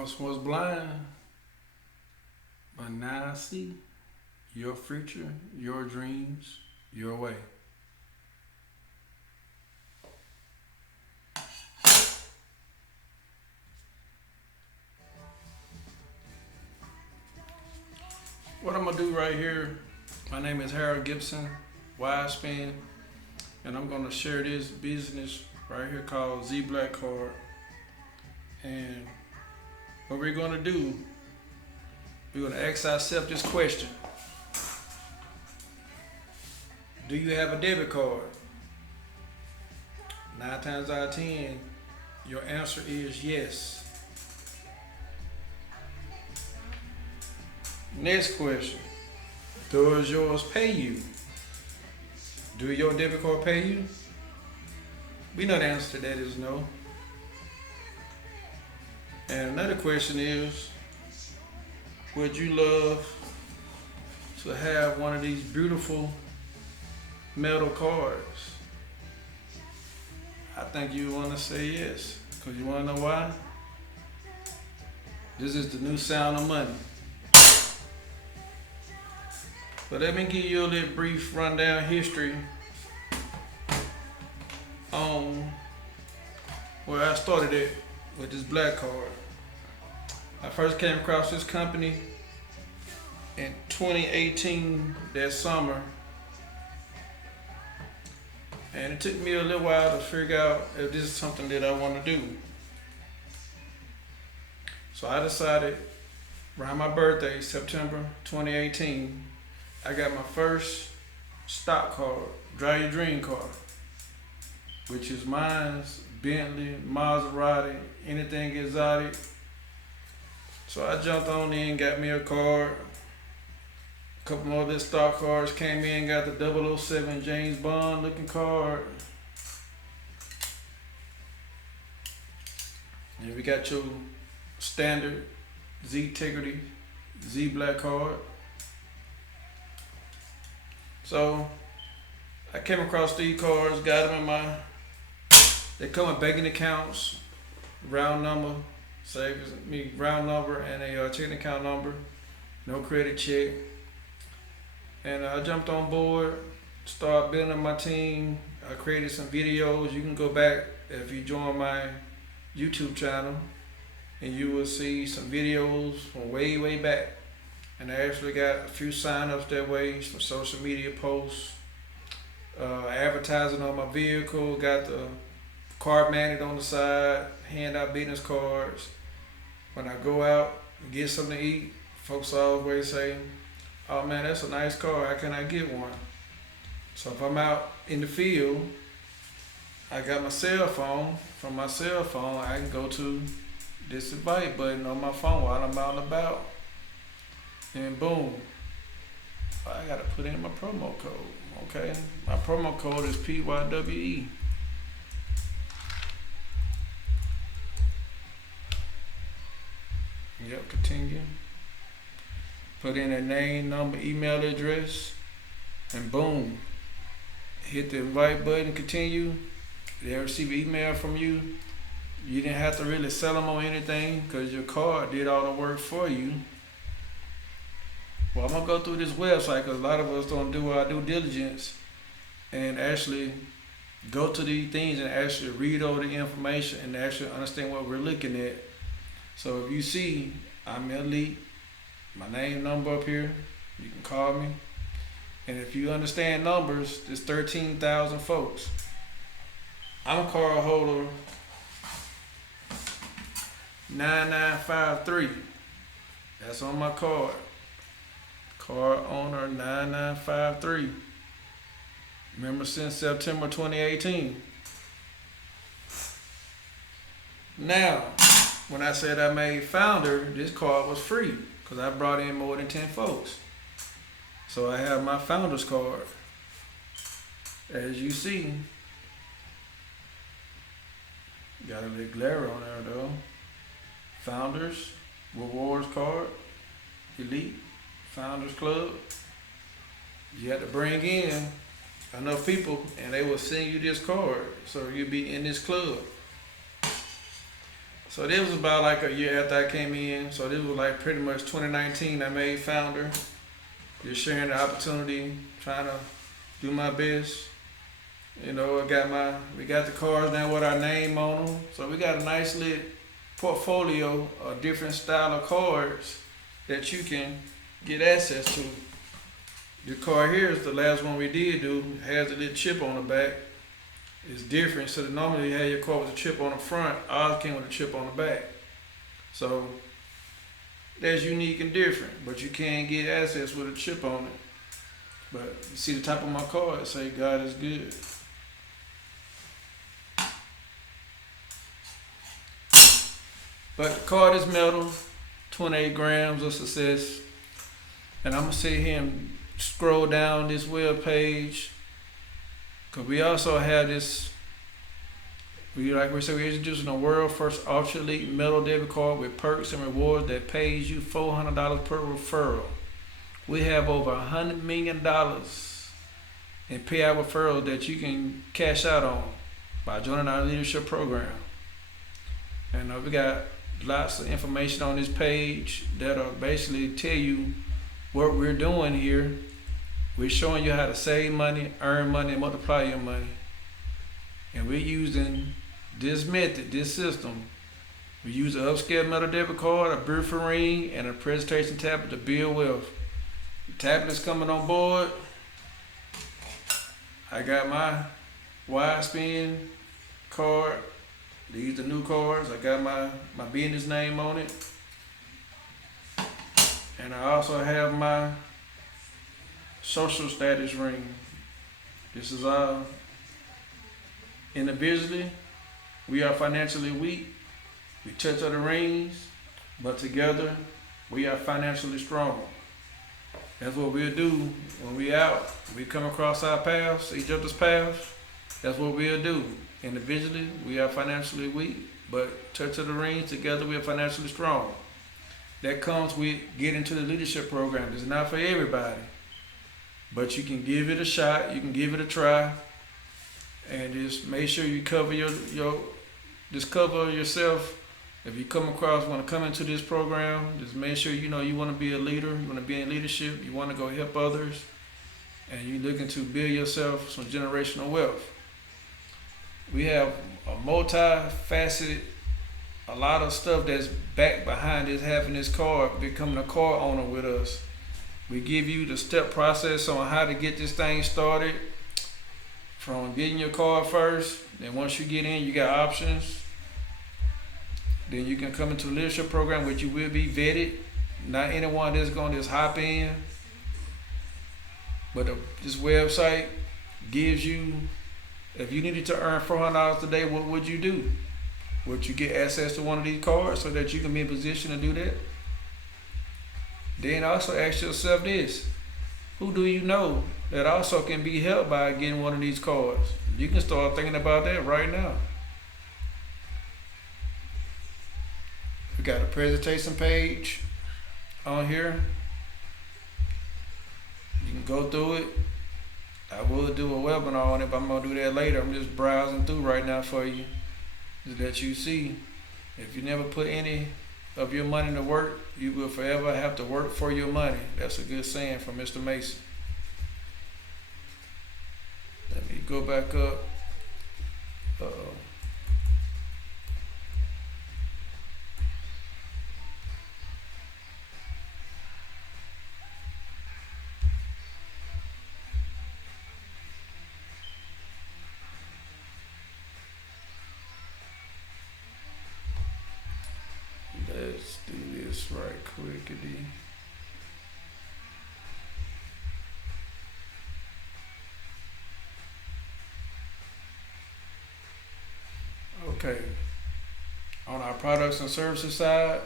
Once was blind, but now I see your future, your dreams, your way. What I'm gonna do right here, my name is Harold Gibson, Wisespan, and I'm gonna share this business right here called Zblackcard. And what we're gonna do, we're gonna ask ourselves this question. Do you have a debit card? 9 times out of 10, your answer is yes. Next question. Does yours pay you? Do your debit card pay you? We know the answer to that is no. And another question is, would you love to have one of these beautiful metal cards? I think you want to say yes, because you want to know why? This is the new sound of money. But let me give you a little brief rundown history on where I started it with this Zblackcard. I first came across this company in 2018, that summer. And it took me a little while to figure out if this is something that I want to do. So I decided around my birthday, September 2018, I got my first stock card, Drive Your Dream card, which is mine's Bentley, Maserati, anything exotic. So I jumped on in, got me a card. A couple more of the stock cards came in, got the 007 James Bond looking card. And we got your standard Z-Integrity Zblackcard. So I came across these cards, got them in they come with banking accounts, round number, saves me round number and a checking account number, no credit check. And I jumped on board, started building my team. I created some videos. You can go back if you join my YouTube channel and you will see some videos from way back. And I actually got a few sign-ups that way, some social media posts, advertising on my vehicle, got the card magnet on the side, hand out business cards. When I go out and get something to eat, folks always say, "Oh man, that's a nice car, how can I get one?" So if I'm out in the field, I got my cell phone. From my cell phone, I can go to this invite button on my phone while I'm out and about. And boom, I gotta put in my promo code, okay? My promo code is PYWE. Yep, continue. Put in a name, number, email address, and boom. Hit the invite button, continue. They'll receive an email from you. You didn't have to really sell them on anything because your card did all the work for you. Well, I'm gonna go through this website because a lot of us don't do our due diligence and actually go to these things and actually read over the information and actually understand what we're looking at. So if you see I'm Elite, my name, number up here, you can call me. And if you understand numbers, there's 13,000 folks. I'm card holder 9953. That's on my card. Card owner 9953. Remember, since September 2018. Now, when I said I made founder, this card was free because I brought in more than 10 folks. So I have my founder's card. As you see, got a little glare on there though. Founders, rewards card, elite, founders club. You have to bring in enough people and they will send you this card so you'll be in this club. So this was about like a year after I came in. So this was like pretty much 2019. I made founder. Just sharing the opportunity, trying to do my best. You know, we got the cards now with our name on them. So we got a nice lit portfolio of different style of cards that you can get access to. The card here is the last one we did do. It has a little chip on the back. It's different. So normally you have your card with a chip on the front. Ours came with a chip on the back. So that's unique and different, but you can't get access with a chip on it. But you see the top of my card, it say God is good. But the card is metal, 28 grams of success. And I'm gonna sit here and scroll down this web page, cause we also have this. We're introducing the world first ultra elite metal debit card with perks and rewards that pays you $400 per referral. We have over $100 million in payout referrals that you can cash out on by joining our leadership program. And we got lots of information on this page that'll basically tell you what we're doing here. We're showing you how to save money, earn money, and multiply your money. And we're using this method, this system. We use an upscale metal debit card, a beautiful ring, and a presentation tablet to build wealth. The tablet's coming on board. I got my wide spin card. These are new cards. I got my business name on it. And I also have my social status ring. This is all individually. We are financially weak. We touch other rings, but together we are financially strong. That's what we'll do when we out. We come across our paths, each other's paths. That's what we'll do. Individually, we are financially weak, but touch of the rings, together we are financially strong. That comes with getting to the leadership program. It's not for everybody, but you can give it a shot. You can give it a try, and just make sure you cover just cover yourself. If you want to come into this program, just make sure you know you want to be a leader, you want to be in leadership, you want to go help others, and you're looking to build yourself some generational wealth. We have a multifaceted, a lot of stuff that's back behind this, having this card, becoming a card owner with us. We give you the step process on how to get this thing started, from getting your card first. Then once you get in, you got options. Then you can come into the leadership program, which you will be vetted. Not anyone that's going to just hop in. But this website gives you, if you needed to earn $400 a day, what would you do? Would you get access to one of these cards so that you can be in position to do that? Then also ask yourself this: who do you know that also can be helped by getting one of these cards? You can start thinking about that right now. We got a presentation page on here. You can go through it. I will do a webinar on it, but I'm going to do that later. I'm just browsing through right now for you, so that you see. If you never put any of your money to work, you will forever have to work for your money. That's a good saying from Mr. Mason. Let me go back up. Let's do this right quickly. Okay. On our products and services side,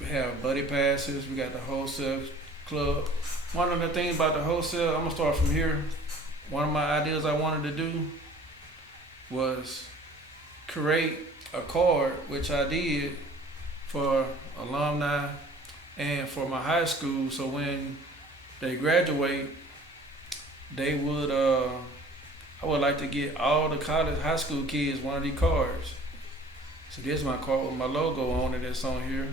we have buddy passes. We got the wholesale club. One of the things about the wholesale, I'm gonna start from here. One of my ideas I wanted to do was create a card, which I did for alumni and for my high school, so when they graduate, they would I would like to get all the college high school kids one of these cards. So this is my card with my logo on it that's on here.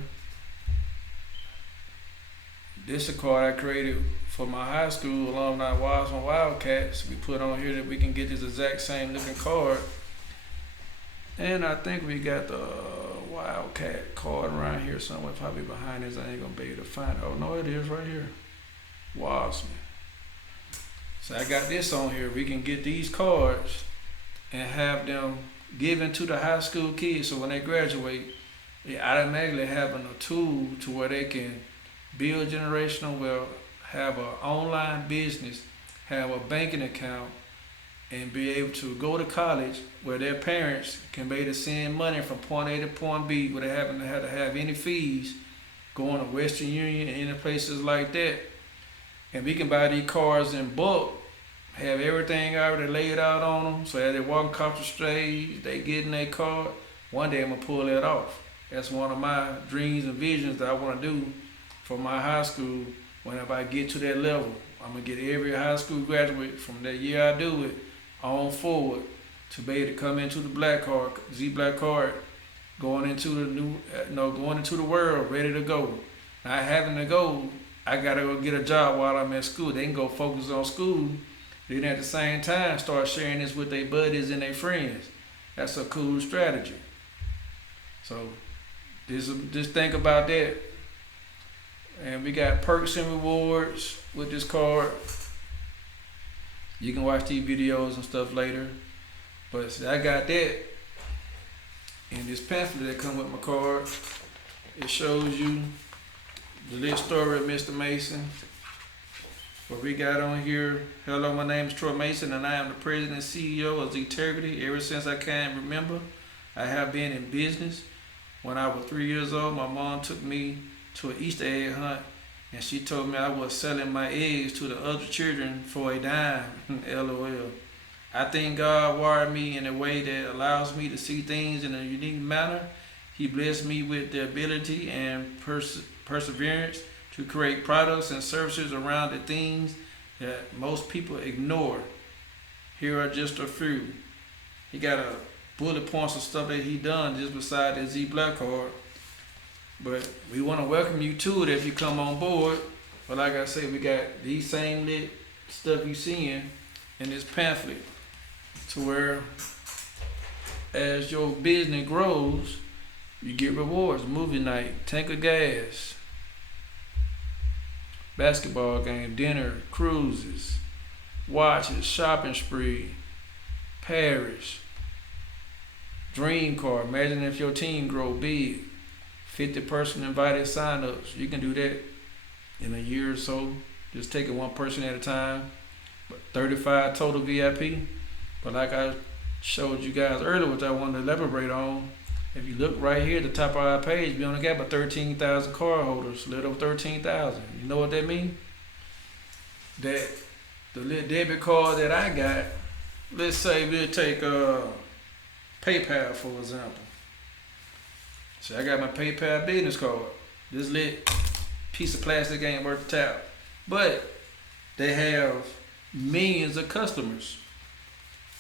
This is a card I created for my high school alumni Wives and Wildcats. We put on here that we can get this exact same looking card. And I think we got the Wildcat card around here somewhere, probably behind this. I ain't gonna be able to find it. Oh no, it is right here. Wasman. So I got this on here. We can get these cards and have them given to the high school kids, so when they graduate, they automatically having a tool to where they can build generational wealth, have an online business, have a banking account, and be able to go to college where their parents can be able to send money from point A to point B without having to have any fees, going to Western Union and any places like that. And we can buy these cards in bulk, have everything already laid out on them, so as they walk across the stage, they get in their card. One day I'm gonna pull that off. That's one of my dreams and visions that I want to do for my high school. Whenever I get to that level, I'm gonna get every high school graduate from that year I do it on forward to be able to come into the Zblackcard, Zblackcard, going into the new, going into the world, ready to go. Not having to go, I gotta go get a job while I'm at school. They can go focus on school. Then at the same time, start sharing this with their buddies and their friends. That's a cool strategy. So just think about that. And we got perks and rewards with this card. You can watch these videos and stuff later. But see, I got that in this pamphlet that come with my card. It shows you the little story of Mr. Mason. What we got on here: hello, my name is Troy Mason and I am the president and CEO of Integrity. Ever since I can remember, I have been in business. When I was 3 years old, my mom took me to an Easter egg hunt and she told me I was selling my eggs to the other children for a dime. LOL. I think God wired me in a way that allows me to see things in a unique manner. He blessed me with the ability and perseverance to create products and services around the things that most people ignore. Here are just a few. He got a bullet points of stuff that he done just beside the Zblackcard. But we want to welcome you to it if you come on board. But like I said, we got these same lit stuff you seeing in this pamphlet, to where as your business grows, you get rewards. Movie night, tank of gas, basketball game, dinner, cruises, watches, shopping spree, Paris, dream car. Imagine if your team grow big, 50-person invited sign-ups. You can do that in a year or so. Just taking one person at a time. But 35 total VIP. But like I showed you guys earlier, which I wanted to elaborate on, if you look right here at the top of our page, we only got about 13,000 card holders, a little over 13,000. You know what that means? That the little debit card that I got, let's say we'll take PayPal for example. So I got my PayPal business card. This little piece of plastic ain't worth the tap. But they have millions of customers.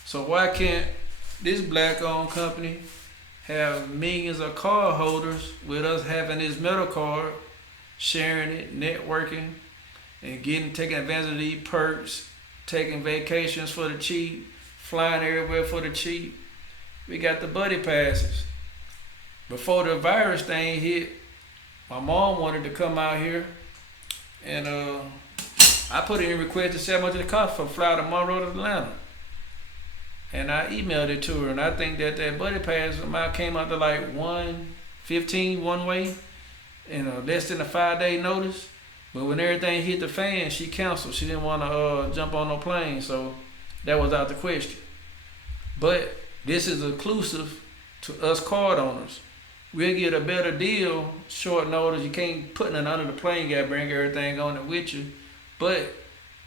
So why can't this black-owned company have millions of card holders with us having this metal card, sharing it, networking, and taking advantage of these perks, taking vacations for the cheap, flying everywhere for the cheap. We got the buddy passes. Before the virus thing hit, my mom wanted to come out here, and I put in a request to see how much it cost for fly to Monroe to Atlanta. And I emailed it to her, and I think that buddy pass amount came out to like $115 one way, and less than a 5-day notice. But when everything hit the fan, she canceled. She didn't want to jump on no plane, so that was out the question. But this is exclusive to us card owners. We'll get a better deal, short notice. You can't put nothing under the plane. You got to bring everything on it with you. But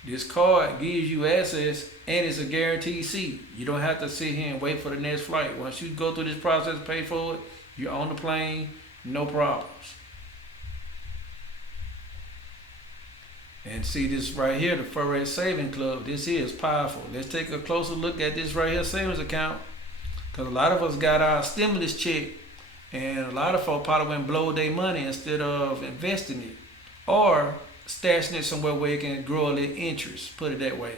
this card gives you access, and it's a guaranteed seat. You don't have to sit here and wait for the next flight. Once you go through this process, pay for it, you're on the plane, no problems. And see this right here, the Forex Saving Club. This here is powerful. Let's take a closer look at this right here savings account. Because a lot of us got our stimulus check And a lot of folks probably went blow their money instead of investing it or stashing it somewhere where it can grow a little interest, put it that way.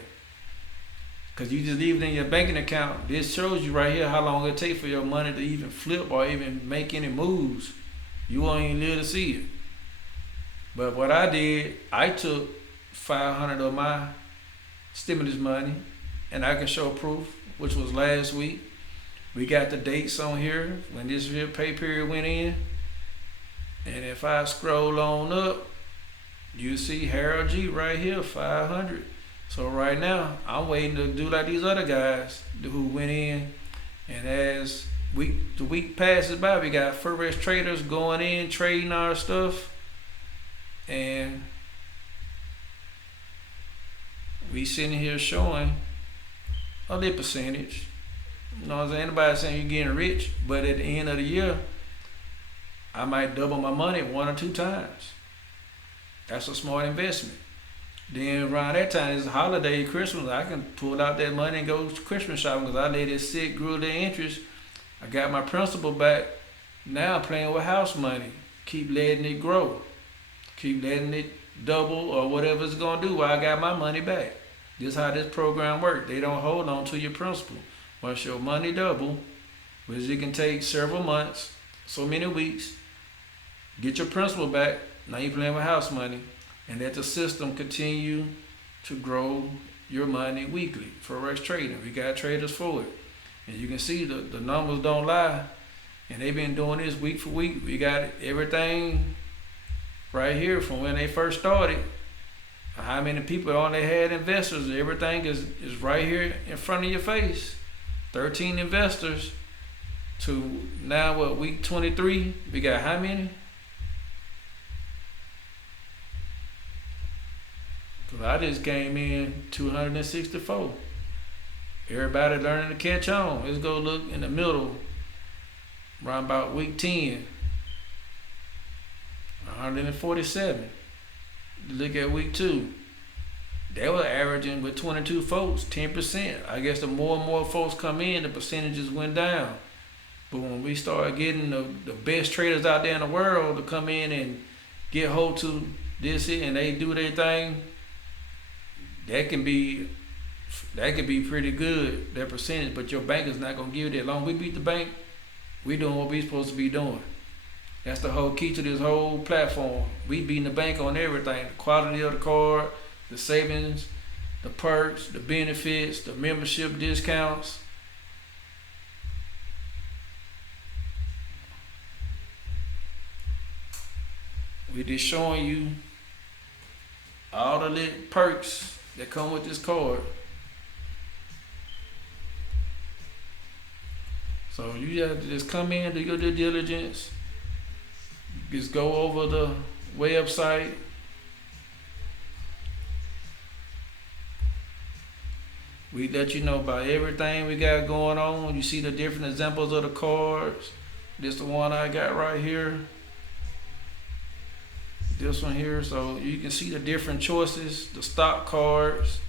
Because you just leave it in your banking account. This shows you right here how long it takes for your money to even flip or even make any moves. You won't even live to see it. But what I did, I took 500 of my stimulus money, and I can show proof, which was last week. We got the dates on here when this real pay period went in. And if I scroll on up, you see Harold G right here, 500. So right now, I'm waiting to do like these other guys who went in. And as the week passes by, we got Forex traders going in, trading our stuff. And we sitting here showing a little percentage. You know what I'm saying? Anybody saying you're getting rich, but at the end of the year, I might double my money 1 or 2 times. That's a smart investment. Then around that time, it's a holiday, Christmas, I can pull out that money and go Christmas shopping because I let it sit, grew the interest. I got my principal back. Now I'm playing with house money. Keep letting it grow. Keep letting it double or whatever it's going to do while I got my money back. This is how this program works. They don't hold on to your principal. Once your money double, which it can take several months, so many weeks, get your principal back. Now you're playing with house money. And let the system continue to grow your money weekly. Forex trading, we got traders for it. And you can see the numbers don't lie. And they've been doing this week for week. We got everything right here from when they first started. How many people only had investors. Everything is right here in front of your face. 13 investors to now what, week 23, we got how many? I just came in 264. Everybody learning to catch on. Let's go look in the middle, around about week 10. 147. Look at week 2. They were averaging with 22 folks, 10%. I guess the more and more folks come in, the percentages went down. But when we started getting the best traders out there in the world to come in and get hold to this here, and they do their thing, that can be pretty good, that percentage, but your bank is not gonna give you that. Long we beat the bank, we doing what we supposed to be doing. That's the whole key to this whole platform. We beating the bank on everything. The quality of the card, the savings, the perks, the benefits, the membership discounts. We just showing you all the little perks that come with this card. So you have to just come in, do your due diligence, just go over the website. We let you know about everything we got going on. You see the different examples of the cards. This the one I got right here. This one here, so you can see the different choices, the stock cards.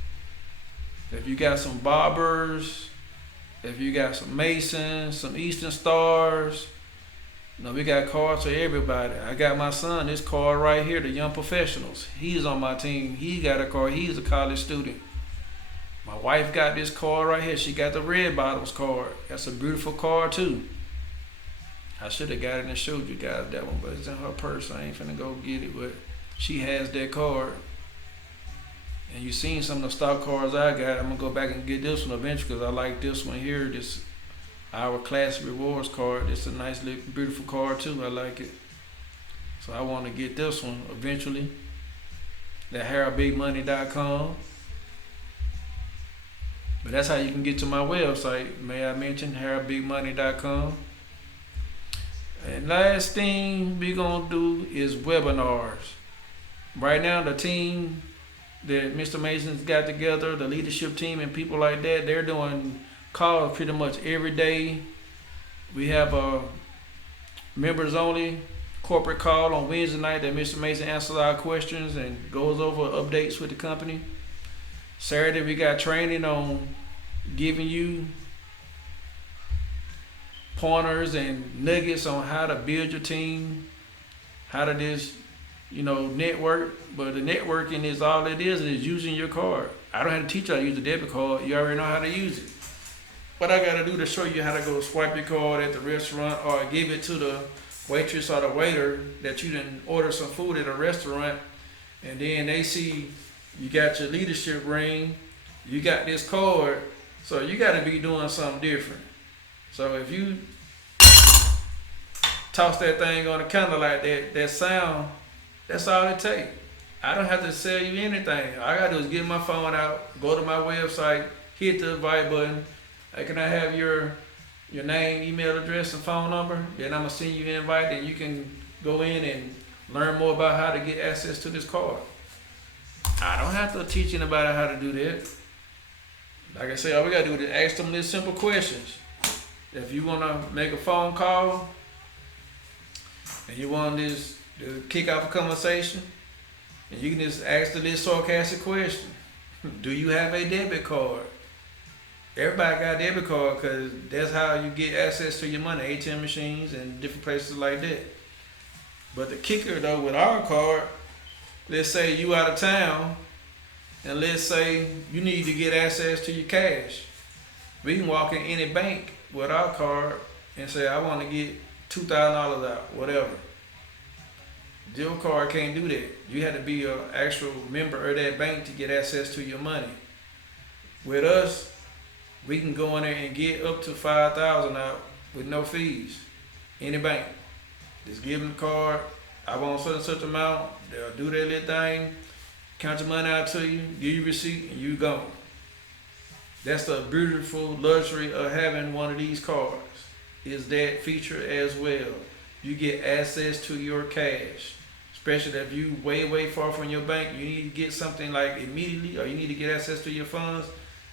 If you got some bobbers, if you got some Masons, some Eastern Stars, we got cards for everybody. I got my son, this card right here, the Young Professionals. He's on my team. He got a card. He's a college student. My wife got this card right here. She got the Red Bottoms card. That's a beautiful card too. I should have got it and showed you guys that one, but it's in her purse. I ain't finna go get it, but she has that card. And you seen some of the stock cards I got. I'm gonna go back and get this one eventually because I like this one here. This our classic rewards card. It's a nice, little, beautiful card too. I like it. So I want to get this one eventually. That HaroldBigMoney.com. But that's how you can get to my website. May I mention HaroldBigMoney.com. And last thing we're going to do is webinars. Right now, the team that Mr. Mason's got together, the leadership team and people like that, they're doing calls pretty much every day. We have a members only corporate call on Wednesday night that Mr. Mason answers our questions and goes over updates with the company. Saturday, we got training on giving you pointers and nuggets on how to build your team, how to just, network. But the networking is all it is using your card. I don't have to teach you how to use the debit card. You already know how to use it. What I got to do to show you how to go swipe your card at the restaurant or give it to the waitress or the waiter that you didn't order some food at a restaurant, and then they see you got your leadership ring, you got this card, so you got to be doing something different. So if you toss that thing on the counter like that sound, that's all it takes. I don't have to sell you anything. All I got to do is get my phone out, go to my website, hit the invite button. Hey, can I have your name, email address, and phone number? Then I'm going to send you an invite, and you can go in and learn more about how to get access to this card. I don't have to teach anybody how to do that. Like I say, all we got to do is ask them these simple questions. If you want to make a phone call and you want this to kick off a conversation, and you can just ask them this sarcastic question. Do you have a debit card? Everybody got a debit card because that's how you get access to your money, ATM machines and different places like that. But the kicker though with our card, let's say you out of town and let's say you need to get access to your cash. We can walk in any bank with our card and say, I want to get $2,000 out, whatever. Your card can't do that. You have to be an actual member of that bank to get access to your money. With us, we can go in there and get up to $5,000 out with no fees. Any bank. Just give them the card. I want such and such amount. They'll do their little thing, count your money out to you, give you a receipt, and you go. That's the beautiful luxury of having one of these cards, is that feature as well. You get access to your cash. Especially if you way far from your bank, you need to get something like immediately, or you need to get access to your funds.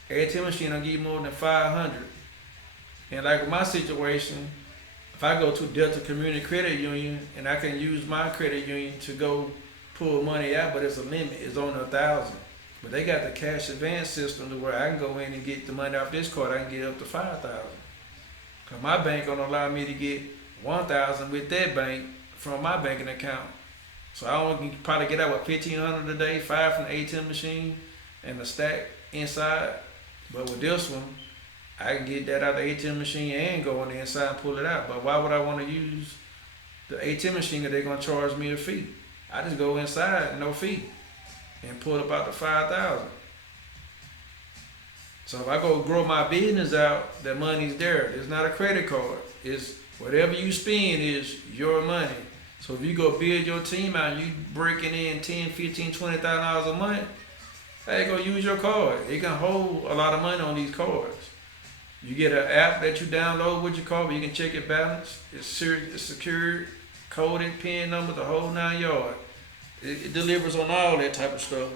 ATM machine don't give you more than 500. And like with my situation, if I go to Delta Community Credit Union and I can use my credit union to go pull money out, but it's a limit, it's only 1,000. But they got the cash advance system to where I can go in and get the money off this card, I can get up to 5,000. Cause my bank gonna allow me to get 1,000 with that bank from my banking account. So I only can probably get out with 1,500 a day, 5 from the ATM machine and the stack inside. But with this one, I can get that out of the ATM machine and go on the inside and pull it out. But why would I want to use the ATM machine if they're going to charge me a fee? I just go inside, no fee, and pull up out the 5,000. So if I go grow my business out, the money's there. It's not a credit card. It's whatever you spend is your money. So if you go build your team out, you breaking in $10, $15, $20,000 a month, hey, go use your card. It can hold a lot of money on these cards. You get an app that you download with your card where you can check your balance. It's secured, coded, PIN number, the whole 9 yards. It delivers on all that type of stuff.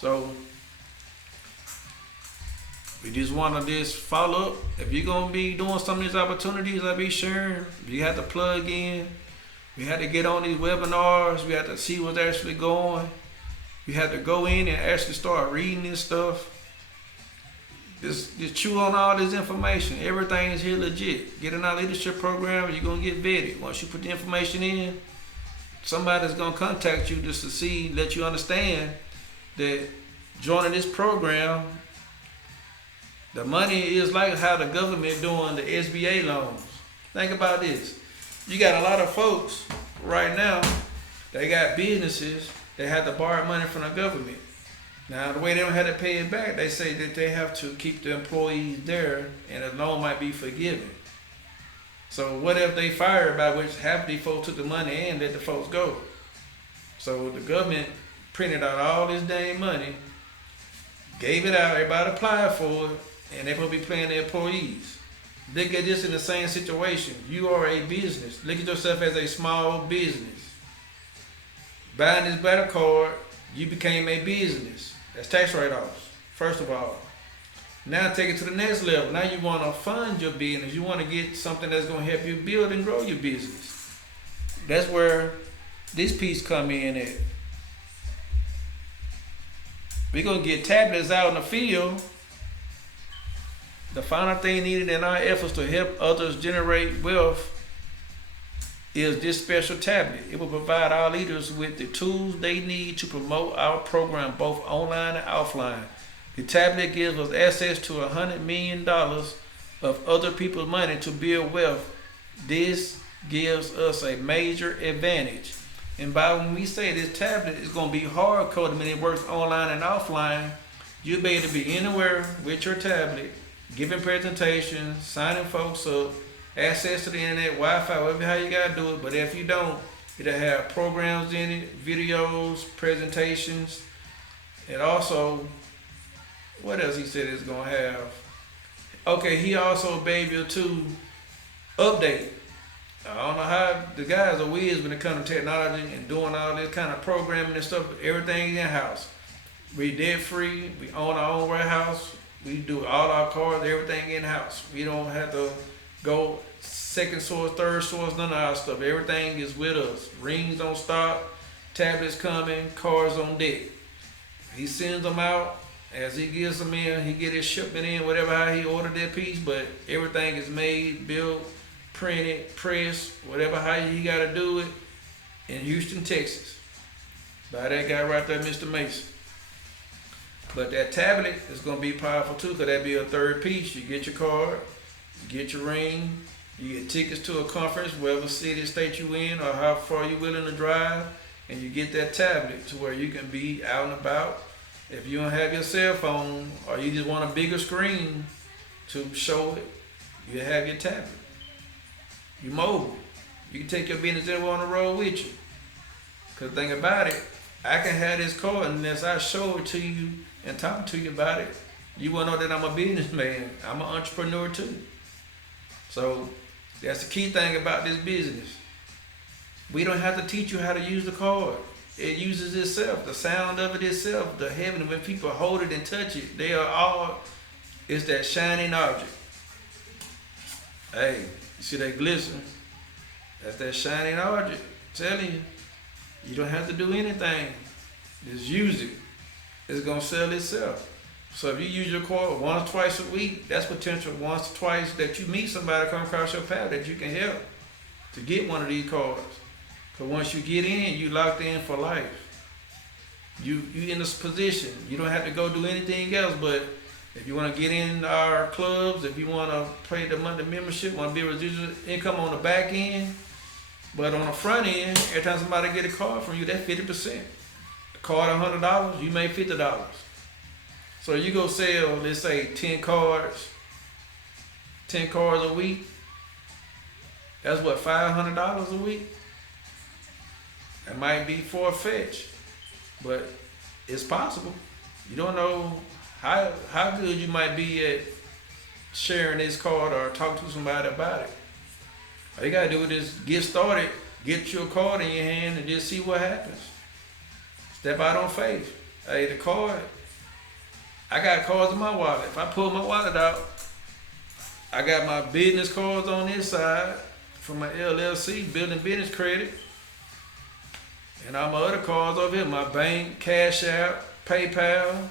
So we just want to just follow up. If you're going to be doing some of these opportunities I be sharing, you have to plug in. We have to get on these webinars. We have to see what's actually going. You have to go in and actually start reading this stuff. Just chew on all this information. Everything is here legit. Get in our leadership program, you're going to get vetted. Once you put the information in, somebody's going to contact you just to see, let you understand that joining this program, the money is like how the government doing the SBA loans. Think about this. You got a lot of folks right now, they got businesses, they have to borrow money from the government. Now, the way they don't have to pay it back, they say that they have to keep the employees there and the loan might be forgiven. So what if they fired, by which half of these folks took the money and let the folks go? So the government printed out all this dang money, gave it out, everybody applied for it, and they're supposed to be paying their employees. Look at this in the same situation. You are a business. Look at yourself as a small business. Buying this battle card, you became a business. That's tax write-offs, first of all. Now take it to the next level. Now you want to fund your business. You want to get something that's going to help you build and grow your business. That's where this piece come in at. We're going to get tablets out in the field. The final thing needed in our efforts to help others generate wealth is this special tablet. It will provide our leaders with the tools they need to promote our program both online and offline. The tablet gives us access to $100 million of other people's money to build wealth. This gives us a major advantage. And by when we say this tablet is going to be hard coded, meaning it works online and offline, you'll be able to be anywhere with your tablet, giving presentations, signing folks up, access to the internet, Wi-Fi, whatever how you gotta do it. But if you don't, it'll have programs in it, videos, presentations, and also, what else he said it's gonna have? Okay, he also be able to update. I don't know how the guys are whiz when it comes to technology and doing all this kind of programming and stuff. Everything in-house. We debt free. We own our own warehouse. We do all our cards, everything in-house. We don't have to go second source, third source, none of our stuff. Everything is with us. Rings on stock, tablets coming, cards on deck. He sends them out. As he gives them in, he get his shipment in, whatever how he ordered that piece, but everything is made, built, printed, pressed, whatever how he got to do it in Houston, Texas, by that guy right there, Mr. Mason. But that tablet is going to be powerful too, because that'd be a third piece. You get your card, you get your ring, you get tickets to a conference, wherever city, state you in, or how far you're willing to drive, and you get that tablet to where you can be out and about. If you don't have your cell phone, or you just want a bigger screen to show it, you have your tablet. You mobile. You can take your business anywhere on the road with you. Because think about it, I can have this card unless I show it to you and talk to you about it. You won't know that I'm a businessman. I'm an entrepreneur too. So that's the key thing about this business. We don't have to teach you how to use the card. It uses itself, the sound of it itself, the heaven. When people hold it and touch it, they are all, it's that shining object. Hey, you see that glisten? That's that shining object. I'm telling you, you don't have to do anything. Just use it. It's gonna sell itself. So if you use your card once, twice a week, that's potential once, twice that you meet somebody come across your path that you can help to get one of these cards. Because once you get in, you locked in for life. You in this position. You don't have to go do anything else. But if you want to get in our clubs, if you want to pay the monthly membership, want to be residual income on the back end, but on the front end, every time somebody get a card from you, that's 50%. The card $100, you make $50. So you go sell, let's say 10 cards a week. That's what, $500 a week? That might be far-fetched, but it's possible. You don't know how good you might be at sharing this card or talk to somebody about it. All you gotta do is just get started, get your card in your hand and just see what happens. Step out on faith. Hey, the card, I got cards in my wallet. If I pull my wallet out, I got my business cards on this side from my LLC, building business credit. And all my other cards over here, my bank, Cash App, PayPal.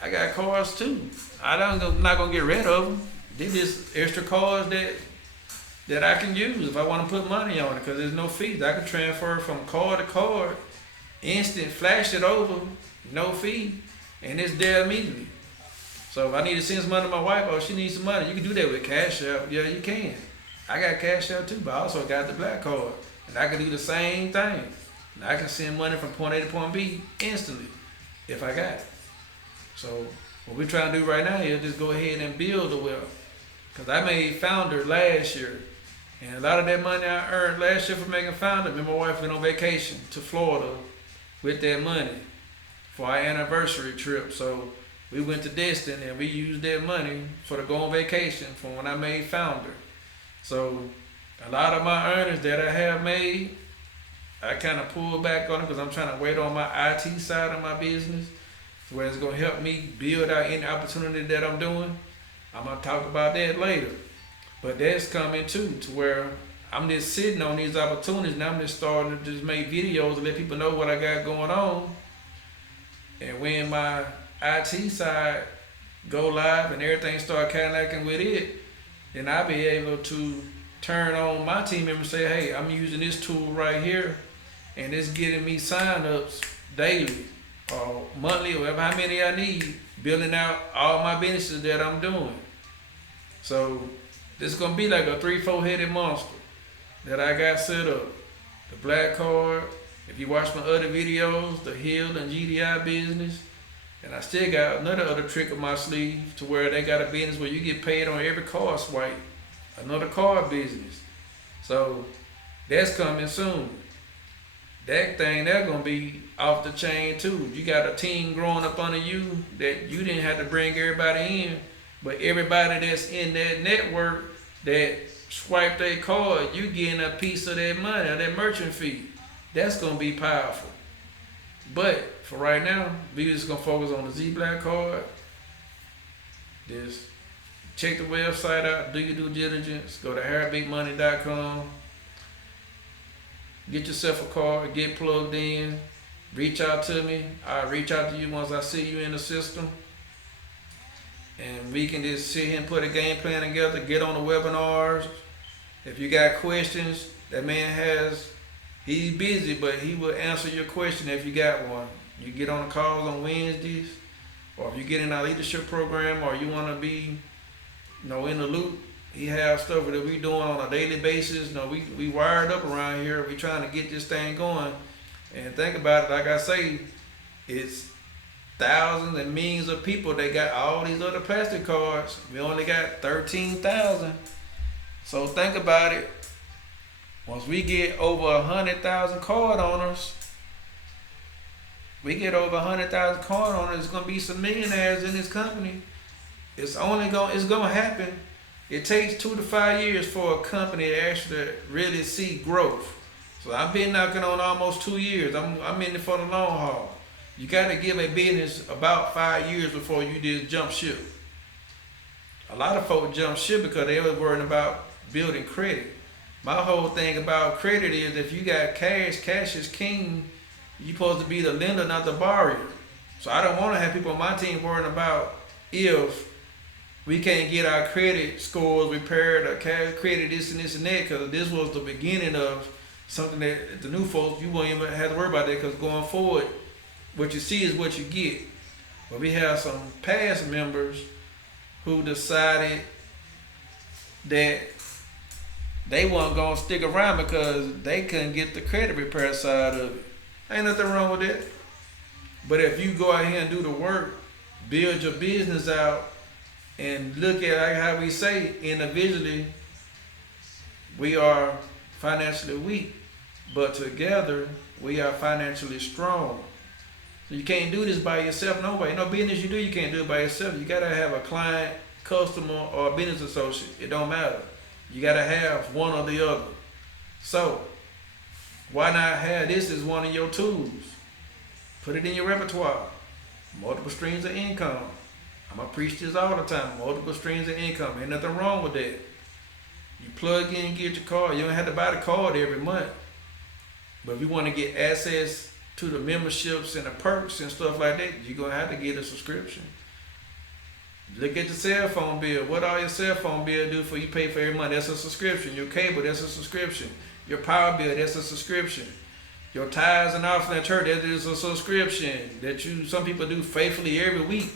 I got cards too. I'm not gonna get rid of them. They're just extra cards that I can use if I want to put money on it, because there's no fees. I can transfer from card to card, instant, flash it over, no fee, and it's there immediately. So if I need to send some money to my wife, or she needs some money, you can do that with Cash App. Yeah, you can. I got Cash App too, but I also got the Zblackcard, and I can do the same thing. I can send money from point A to point B instantly if I got it. So what we're trying to do right now is just go ahead and build the wealth. Because I made Founder last year, and a lot of that money I earned last year for making Founder, me and my wife went on vacation to Florida with that money for our anniversary trip. So we went to Destin and we used that money for to go on vacation from when I made Founder. So a lot of my earnings that I have made, I kind of pulled back on it because I'm trying to wait on my IT side of my business, where it's going to help me build out any opportunity that I'm doing. I'm going to talk about that later. But that's coming too, to where I'm just sitting on these opportunities and I'm just starting to just make videos to let people know what I got going on. And when my IT side go live and everything start Cadillacing with it, then I'll be able to turn on my team member and say, hey, I'm using this tool right here, and it's getting me sign-ups daily or monthly or whatever, how many I need, building out all my businesses that I'm doing. So this is going to be like a 3-4 headed monster that I got set up. The Zblackcard, if you watch my other videos, the Hill and GDI business, and I still got another trick up my sleeve to where they got a business where you get paid on every card swipe, another card business. So that's coming soon. That thing, that's going to be off the chain too. You got a team growing up under you that you didn't have to bring everybody in, but everybody that's in that network that swipe their card, you getting a piece of that money, that merchant fee. That's going to be powerful. But for right now, we just going to focus on the Zblackcard. Just check the website out, do your due diligence, go to harrybigmoney.com. Get yourself a card, get plugged in, reach out to me. I'll reach out to you once I see you in the system. And we can just sit here and put a game plan together, get on the webinars. If you got questions, that man he's busy, but he will answer your question if you got one. You get on the calls on Wednesdays, or if you get in our leadership program, or you want to be, in the loop. He have stuff that we doing on a daily basis. We wired up around here. We trying to get this thing going. And think about it, like I say, it's thousands and millions of people that got all these other plastic cards. We only got 13,000. So think about it. Once we get over 100,000 card owners, it's gonna be some millionaires in this company. It's gonna happen. It takes 2 to 5 years for a company to actually really see growth. So I've been knocking on almost 2 years. I'm in it for the long haul. You got to give a business about 5 years before you just jump ship. A lot of folks jump ship because they were worrying about building credit. My whole thing about credit is if you got cash is king. You're supposed to be the lender, not the borrower. So I don't want to have people on my team worrying about if we can't get our credit scores repaired or cash credit this and that, because this was the beginning of something that the new folks, you won't even have to worry about that, because going forward, what you see is what you get. But we have some past members who decided that they weren't going to stick around because they couldn't get the credit repair side of it. Ain't nothing wrong with that. But if you go out here and do the work, build your business out, and look at how we say individually, we are financially weak, but together we are financially strong. So you can't do this by yourself. Nobody, no business you do, you can't do it by yourself. You gotta have a client, customer, or a business associate. It don't matter. You gotta have one or the other. So why not have this as one of your tools? Put it in your repertoire. Multiple streams of income. I'm going to preach this all the time. Multiple streams of income. Ain't nothing wrong with that. You plug in and get your card. You don't have to buy the card every month. But if you want to get access to the memberships and the perks and stuff like that, you're going to have to get a subscription. Look at your cell phone bill. What all your cell phone bill do for you pay for every month? That's a subscription. Your cable, that's a subscription. Your power bill, that's a subscription. Your tithes and offering at church, that is a subscription that some people do faithfully every week.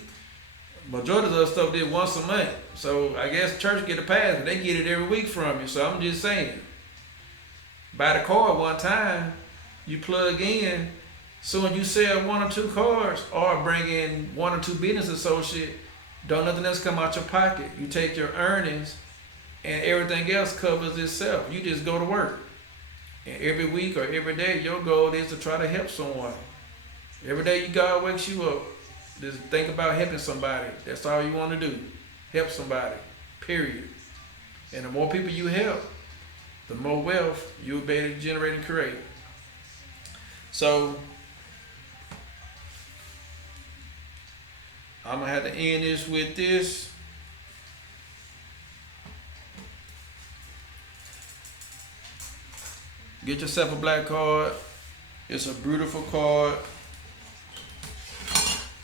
Majority of the stuff did once a month. So I guess church get a pass, but they get it every week from you. So I'm just saying, buy the card one time, you plug in, so when you sell 1 or 2 cards or bring in 1 or 2 business associates, don't nothing else come out your pocket. You take your earnings and everything else covers itself. You just go to work. And every week or every day, your goal is to try to help someone. Every day God wakes you up, just think about helping somebody. That's all you want to do. Help somebody, period. And the more people you help, the more wealth you'll be able to generate and create. So I'm going to have to end this with this. Get yourself a Zblackcard. It's a beautiful card.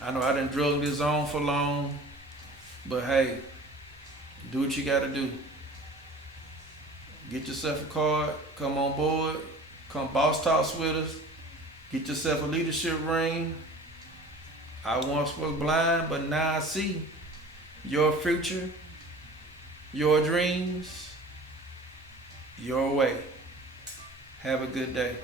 I know I done drug this on for long. But hey, do what you gotta do. Get yourself a card, come on board, come boss talks with us, get yourself a leadership ring. I once was blind, but now I see your future, your dreams, your way. Have a good day.